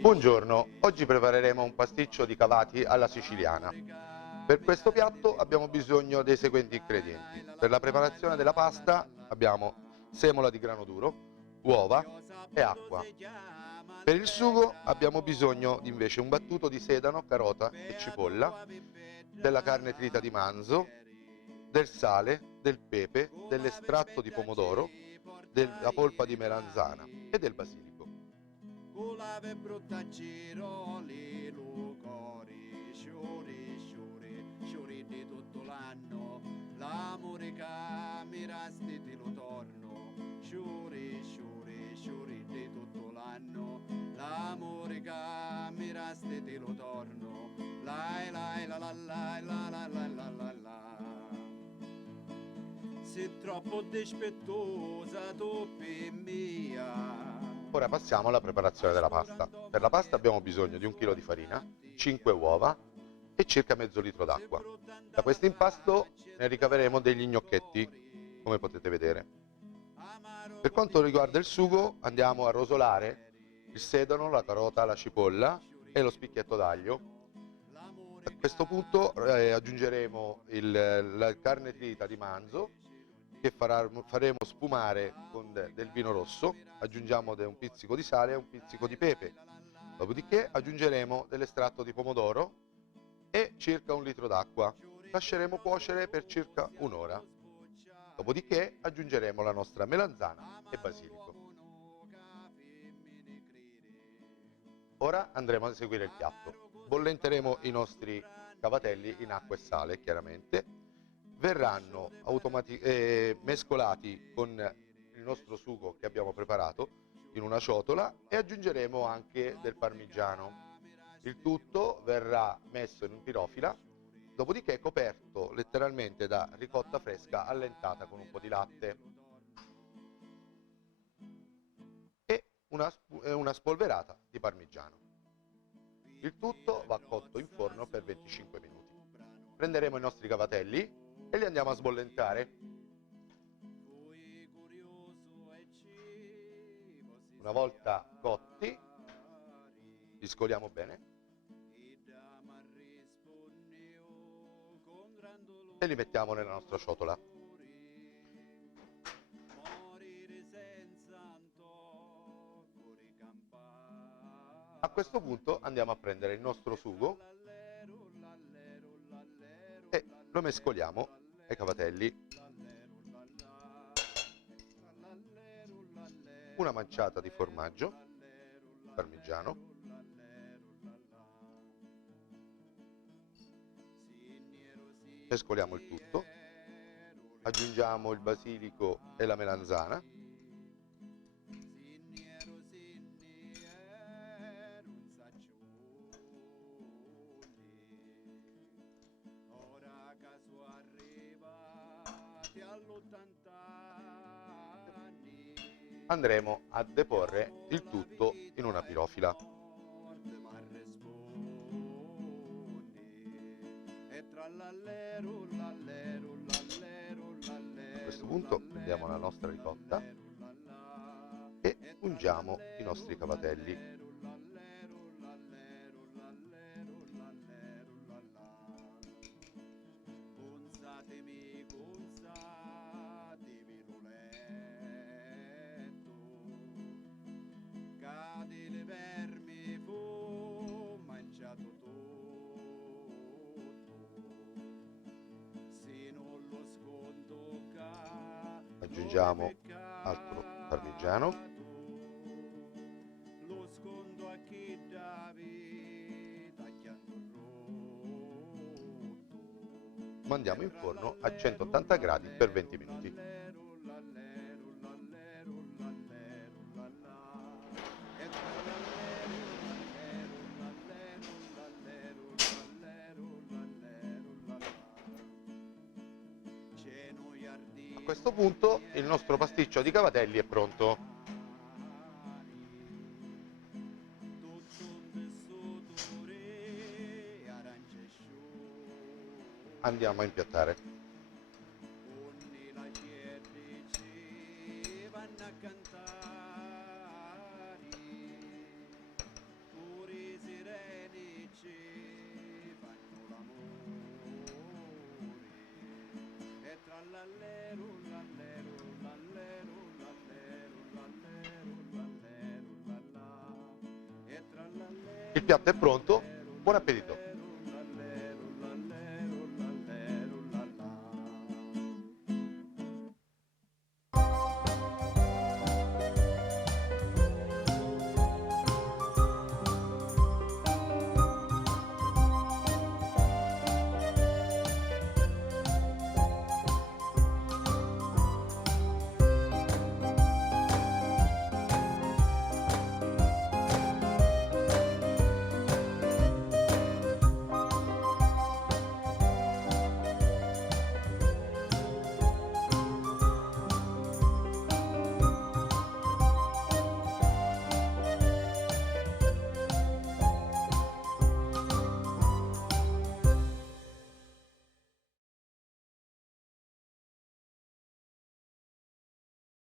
Buongiorno, oggi prepareremo un pasticcio di cavati alla siciliana. Per questo piatto abbiamo bisogno dei seguenti ingredienti. Per la preparazione della pasta abbiamo semola di grano duro, uova e acqua. Per il sugo abbiamo bisogno invece un battuto di sedano, carota e cipolla, della carne trita di manzo, del sale, del pepe, dell'estratto di pomodoro, della polpa di melanzana e del basilico. Culave brutta giroli, lucori, sciuri, sciuri, sciuri di tutto l'anno. L'amore che mirasti ti lo torno, sciuri, sciuri, sciuri di tutto l'anno. L'amore che mirasti ti lo torno, lai lai la la la la la la la la la. Sei troppo dispettosa tu per mia. Ora passiamo alla preparazione della pasta. Per la pasta abbiamo bisogno di 1 chilo di farina, 5 uova e circa mezzo litro d'acqua. Da questo impasto ne ricaveremo degli gnocchetti, come potete vedere. Per quanto riguarda il sugo, andiamo a rosolare il sedano, la carota, la cipolla e lo spicchietto d'aglio. A questo punto aggiungeremo la carne trita di manzo che faremo spumare con del vino rosso, aggiungiamo un pizzico di sale e un pizzico di pepe, dopodiché aggiungeremo dell'estratto di pomodoro e circa 1 litro d'acqua. Lasceremo cuocere per circa un'ora, dopodiché aggiungeremo la nostra melanzana e basilico. Ora andremo a eseguire il piatto. Bollenteremo i nostri cavatelli in acqua e sale, chiaramente. Verranno mescolati con il nostro sugo che abbiamo preparato in una ciotola e aggiungeremo anche del parmigiano. Il tutto verrà messo in un pirofila, dopodiché coperto letteralmente da ricotta fresca allentata con un po' di latte e una spolverata di parmigiano. Il tutto va cotto in forno per 25 minuti. Prenderemo i nostri cavatelli e li andiamo a sbollentare. Una volta cotti, li scoliamo bene e li mettiamo nella nostra ciotola. A questo punto andiamo a prendere il nostro sugo e lo mescoliamo ai cavatelli. Una manciata di formaggio parmigiano, mescoliamo il tutto, aggiungiamo il basilico e la melanzana andremo a deporre il tutto in una pirofila. A questo punto prendiamo la nostra ricotta e ungiamo i nostri cavatelli. Aggiungiamo altro parmigiano, mandiamo in forno a 180 gradi per 20 minuti. A questo punto il nostro pasticcio di cavatelli è pronto. Andiamo a impiattare. Il piatto è pronto, buon appetito!